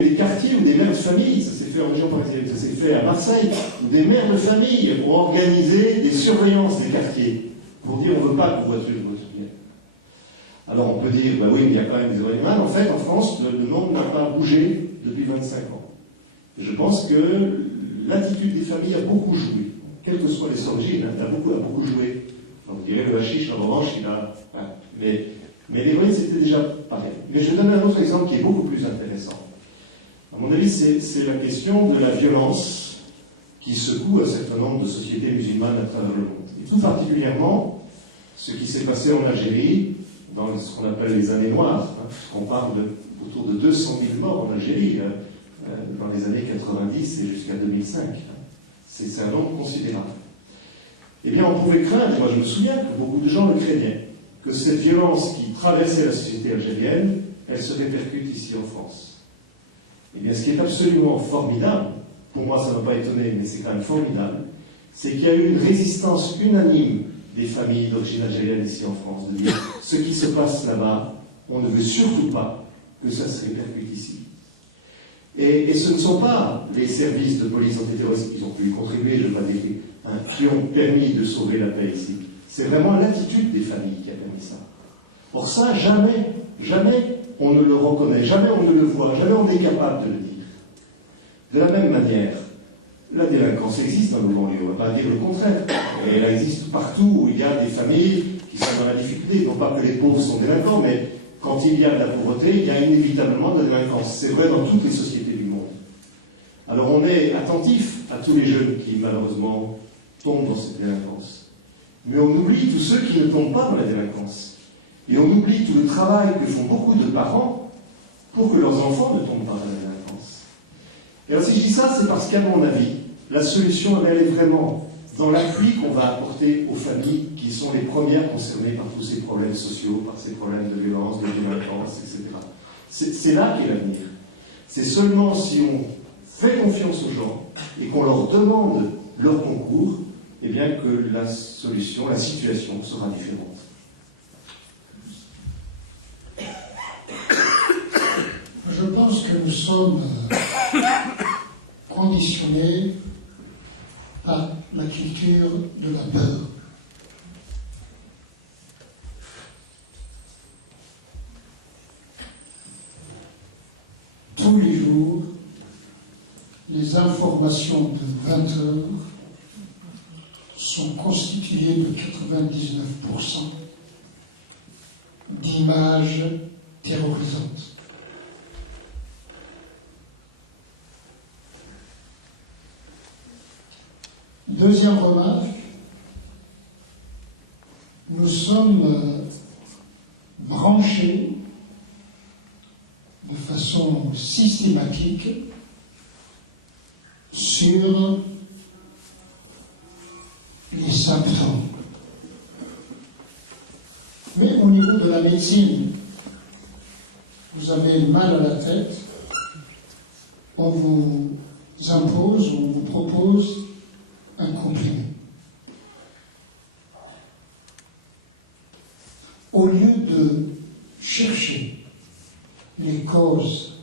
des quartiers ou des mères de famille, ça s'est fait en région parisienne, ça s'est fait à Marseille, où des mères de famille ont organisé des surveillances des quartiers pour dire on ne veut pas qu'on voiture. Alors on peut dire, bah oui, mais il y a quand même des oreilles malades. En fait, en France, le nombre n'a pas bougé depuis 25 ans. Et je pense que l'attitude des familles a beaucoup joué, quelles que soient les origines, a beaucoup joué. Enfin, vous direz, le hashish, en revanche, il a... Hein, mais l'héroïne, c'était déjà pareil. Mais je donne un autre exemple qui est beaucoup plus intéressant. À mon avis, c'est la question de la violence qui secoue un certain nombre de sociétés musulmanes à travers le monde. Et tout particulièrement, ce qui s'est passé en Algérie, dans ce qu'on appelle les années noires, hein, puisqu'on parle autour de 200 000 morts en Algérie, dans les années 90 et jusqu'à 2005. Hein. C'est un nombre considérable. Eh bien, on pouvait craindre, et moi je me souviens que beaucoup de gens le craignaient, que cette violence qui traversait la société algérienne, elle se répercute ici en France. Eh bien, ce qui est absolument formidable, pour moi ça ne m'a pas étonné, mais c'est quand même formidable, c'est qu'il y a eu une résistance unanime des familles d'origine algérienne ici en France, de dire ce qui se passe là-bas, on ne veut surtout pas que ça se répercute ici. Et ce ne sont pas les services de police antiterroriste qui ont pu y contribuer, je ne veux pas dire, hein, qui ont permis de sauver la paix ici. C'est vraiment l'attitude des familles qui a permis ça. Or ça, jamais on ne le reconnaît, jamais on ne le voit, jamais on est capable de le dire. De la même manière, la délinquance existe dans nos banlieues, on ne va pas dire le contraire. Et elle existe partout où il y a des familles qui sont dans la difficulté. Non pas que les pauvres sont délinquants, mais quand il y a de la pauvreté, il y a inévitablement de la délinquance. C'est vrai dans toutes les sociétés du monde. Alors on est attentif à tous les jeunes qui malheureusement tombent dans cette délinquance. Mais on oublie tous ceux qui ne tombent pas dans la délinquance. Et on oublie tout le travail que font beaucoup de parents pour que leurs enfants ne tombent pas dans la délinquance. Et alors si je dis ça, c'est parce qu'à mon avis, la solution, elle est vraiment dans l'appui qu'on va apporter aux familles qui sont les premières concernées par tous ces problèmes sociaux, par ces problèmes de violence, de délinquance, etc. C'est là qu'est l'avenir. C'est seulement si on fait confiance aux gens et qu'on leur demande leur concours, eh bien que la solution, la situation sera différente. Je pense que nous sommes conditionnés par la culture de la peur. Tous les jours, les informations de 20 heures sont constituées de 99% d'images terrorisantes. Deuxième remarque, nous sommes branchés de façon systématique sur les symptômes. Mais au niveau de la médecine, vous avez mal à la tête, on vous impose, on vous propose un comprimé. Au lieu de chercher les causes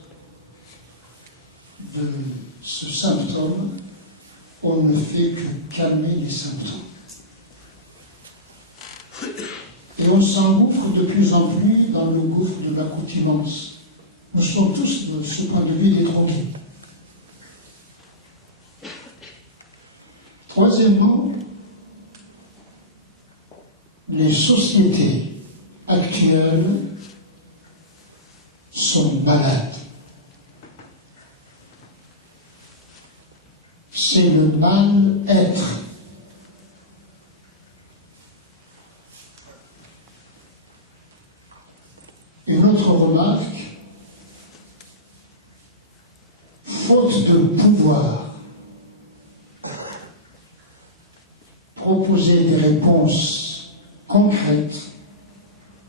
de ce symptôme, on ne fait que calmer les symptômes. Et on s'engouffre de plus en plus dans le gouffre de l'accoutumance. Nous sommes tous, de ce point de vue, des drogués. Troisièmement, les sociétés actuelles sont malades. C'est le mal-être. Une autre remarque, faute de pouvoir, proposer des réponses concrètes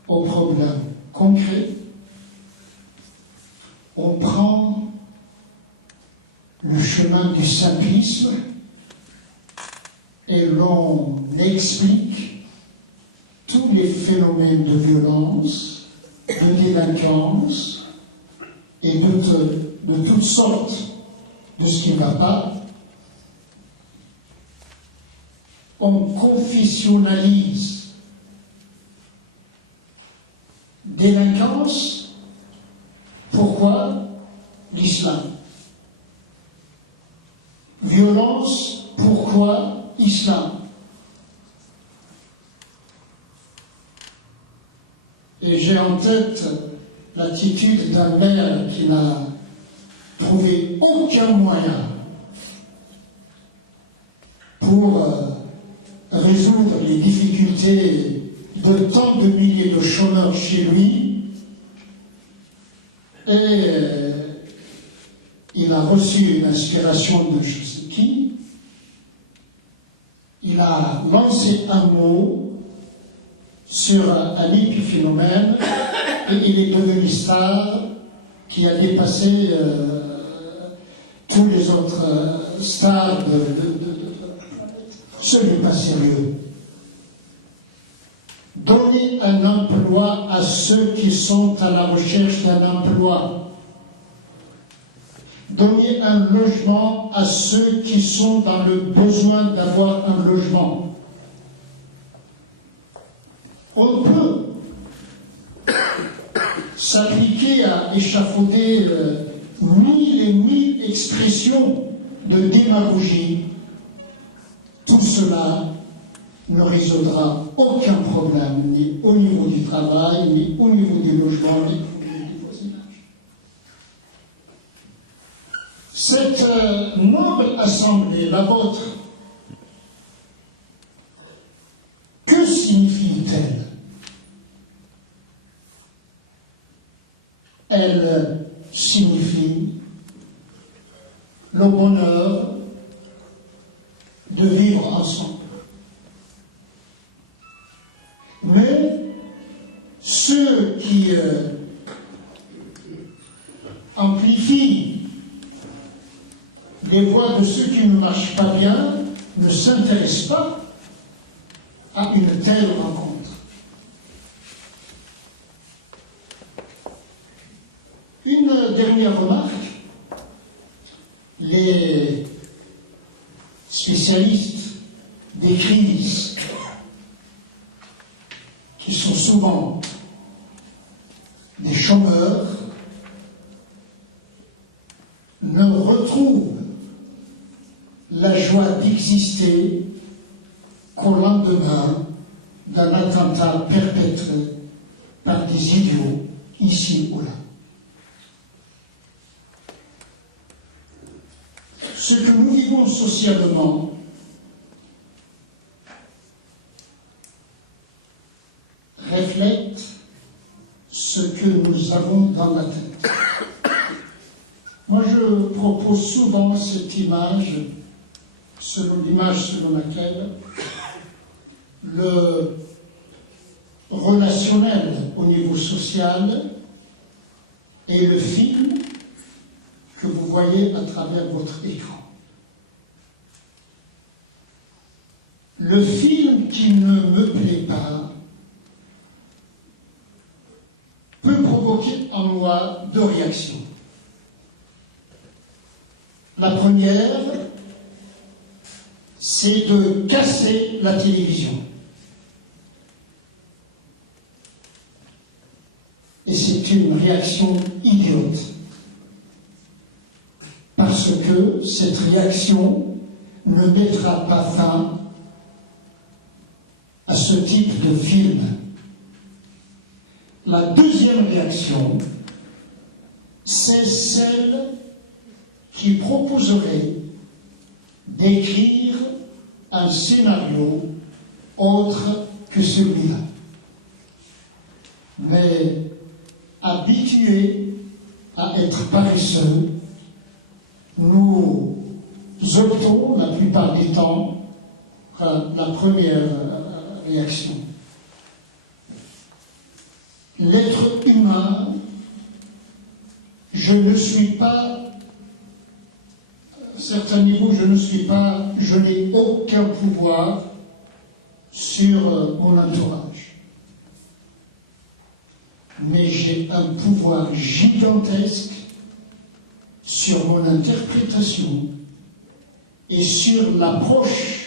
aux problèmes concrets, on prend le chemin du simplisme et l'on explique tous les phénomènes de violence, de délinquance et de toutes sortes de ce qui ne va pas. On confessionnalise délinquance. Pourquoi? L'islam. Violence. Pourquoi? Islam. Et j'ai en tête l'attitude d'un maire qui n'a trouvé aucun moyen pour résoudre les difficultés de tant de milliers de chômeurs chez lui. Et il a reçu une inspiration de je sais qui. Il a lancé un mot sur un épiphénomène et il est devenu star qui a dépassé tous les autres stars ce n'est pas sérieux. Donner un emploi à ceux qui sont à la recherche d'un emploi. Donner un logement à ceux qui sont dans le besoin d'avoir un logement. On peut s'appliquer à échafauder mille et mille expressions de démagogie. Tout cela ne résoudra aucun problème, ni au niveau du travail, ni au niveau du logement, ni au niveau du voisinage. Cette noble assemblée, la vôtre, que signifie-t-elle? Elle signifie le bonheur de vivre ensemble. Mais ceux qui amplifient les voix de ceux qui ne marchent pas bien ne s'intéressent pas à une telle rencontre. Une dernière remarque. Les spécialistes des crises, qui sont souvent des chômeurs, ne retrouvent la joie d'exister qu'au lendemain d'un attentat perpétré par des idiots ici ou là. Ce que nous vivons socialement reflète ce que nous avons dans la tête. Moi, je propose souvent cette image, l'image selon laquelle le relationnel au niveau social est le film que vous voyez à travers votre écran. Le film qui ne me plaît pas peut provoquer en moi deux réactions. La première, c'est de casser la télévision. Et c'est une réaction idiote. Parce que cette réaction ne mettra pas fin à ce type de film. La deuxième réaction, c'est celle qui proposerait d'écrire un scénario autre que celui-là. Mais habitués à être paresseux, nous optons la plupart du temps pour la première réaction. L'être humain, je ne suis pas, à certains niveaux, je n'ai aucun pouvoir sur mon entourage. Mais j'ai un pouvoir gigantesque sur mon interprétation et sur l'approche